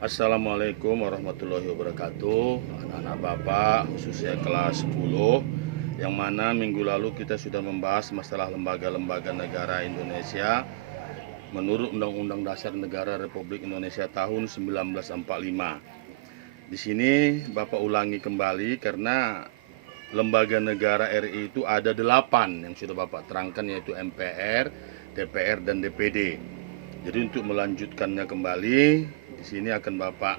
Assalamualaikum warahmatullahi wabarakatuh. Anak-anak Bapak khususnya kelas 10, yang mana minggu lalu kita sudah membahas masalah lembaga-lembaga negara Indonesia menurut Undang-Undang Dasar Negara Republik Indonesia tahun 1945. Di sini Bapak ulangi kembali karena lembaga negara RI itu ada 8 yang sudah Bapak terangkan, yaitu MPR, DPR, dan DPD. Jadi untuk melanjutkannya kembali, di sini akan Bapak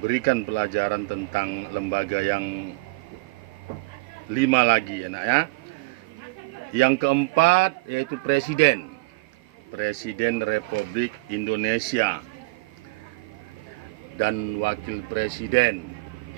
berikan pelajaran tentang lembaga yang 5 lagi, ya nak ya. Yang keempat yaitu Presiden Republik Indonesia, dan Wakil Presiden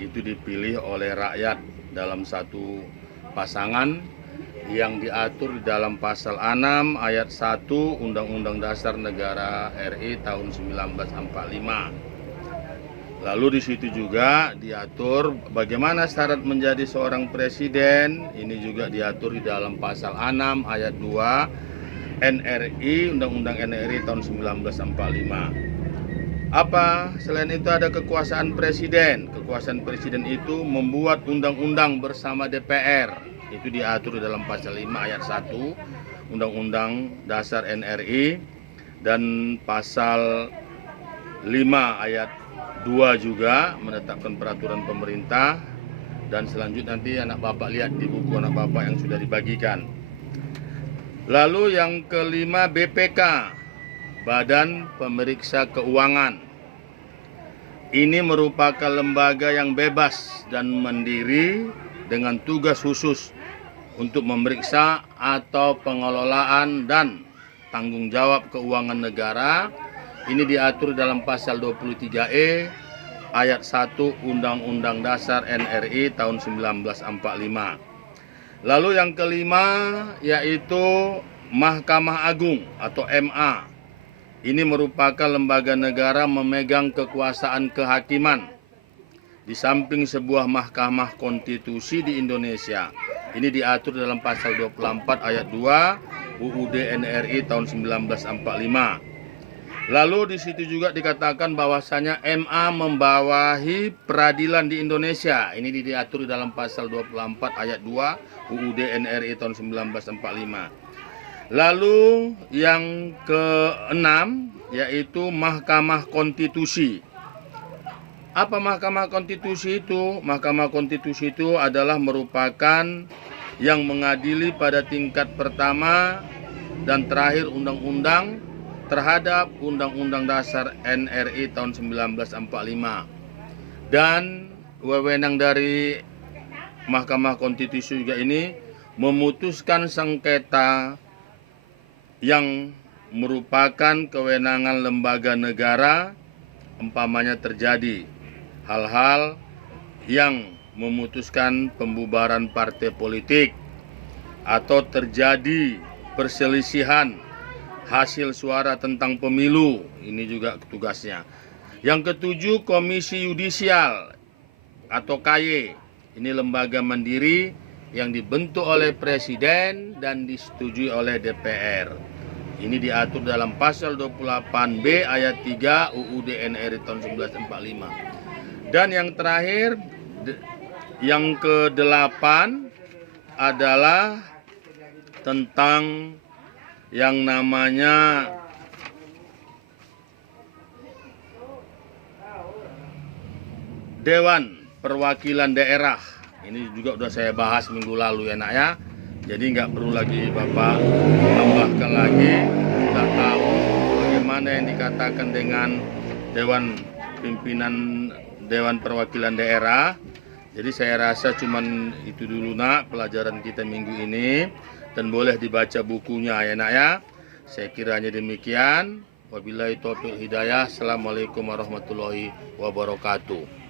itu dipilih oleh rakyat dalam satu pasangan yang diatur di dalam pasal 6 ayat 1 Undang-Undang Dasar Negara RI tahun 1945. Lalu di situ juga diatur bagaimana syarat menjadi seorang presiden. Ini juga diatur di dalam pasal 6 ayat 2 NRI, Undang-Undang NRI tahun 1945. Apa? Selain itu ada kekuasaan presiden. Kekuasaan presiden itu membuat undang-undang bersama DPR. Itu diatur dalam pasal 5 ayat 1 Undang-Undang Dasar NRI, dan pasal 5 ayat 2 juga menetapkan peraturan pemerintah. Dan selanjutnya nanti anak Bapak lihat di buku anak Bapak yang sudah dibagikan. Lalu yang kelima BPK, Badan Pemeriksa Keuangan. Ini merupakan lembaga yang bebas dan mandiri dengan tugas khusus untuk memeriksa atau pengelolaan dan tanggung jawab keuangan negara. Ini diatur dalam pasal 23E ayat 1 Undang-Undang Dasar NRI tahun 1945. Lalu yang kelima yaitu Mahkamah Agung atau MA. Ini merupakan lembaga negara memegang kekuasaan kehakiman di samping sebuah mahkamah konstitusi di Indonesia. Ini diatur dalam pasal 24 ayat 2 UUD NRI tahun 1945. Lalu di situ juga dikatakan bahwasanya MA membawahi peradilan di Indonesia. Ini diatur dalam pasal 24 ayat 2 UUD NRI tahun 1945. Lalu yang keenam yaitu Mahkamah Konstitusi. Apa Mahkamah Konstitusi itu? Mahkamah Konstitusi itu adalah merupakan yang mengadili pada tingkat pertama dan terakhir undang-undang terhadap Undang-Undang Dasar NRI tahun 1945. Dan wewenang dari Mahkamah Konstitusi juga ini memutuskan sengketa yang merupakan kewenangan lembaga negara, umpamanya terjadi hal-hal yang memutuskan pembubaran partai politik atau terjadi perselisihan hasil suara tentang pemilu. Ini juga tugasnya. Yang ketujuh Komisi Yudisial atau KY. Ini lembaga mandiri yang dibentuk oleh Presiden dan disetujui oleh DPR. Ini diatur dalam pasal 28B ayat 3 UUD NRI tahun 1945. Dan yang terakhir, yang ke-8 adalah tentang yang namanya Dewan Perwakilan Daerah. Ini juga sudah saya bahas minggu lalu ya nak ya. Jadi nggak perlu lagi Bapak tambahkan lagi. Sudah tahu bagaimana yang dikatakan dengan Dewan Pimpinan Dewan Perwakilan Daerah. Jadi saya rasa cuman itu dulu nak pelajaran kita minggu ini. Dan boleh dibaca bukunya ya nak ya. Saya kiranya demikian. Wabillahi taufiq hidayah. Assalamualaikum warahmatullahi wabarakatuh.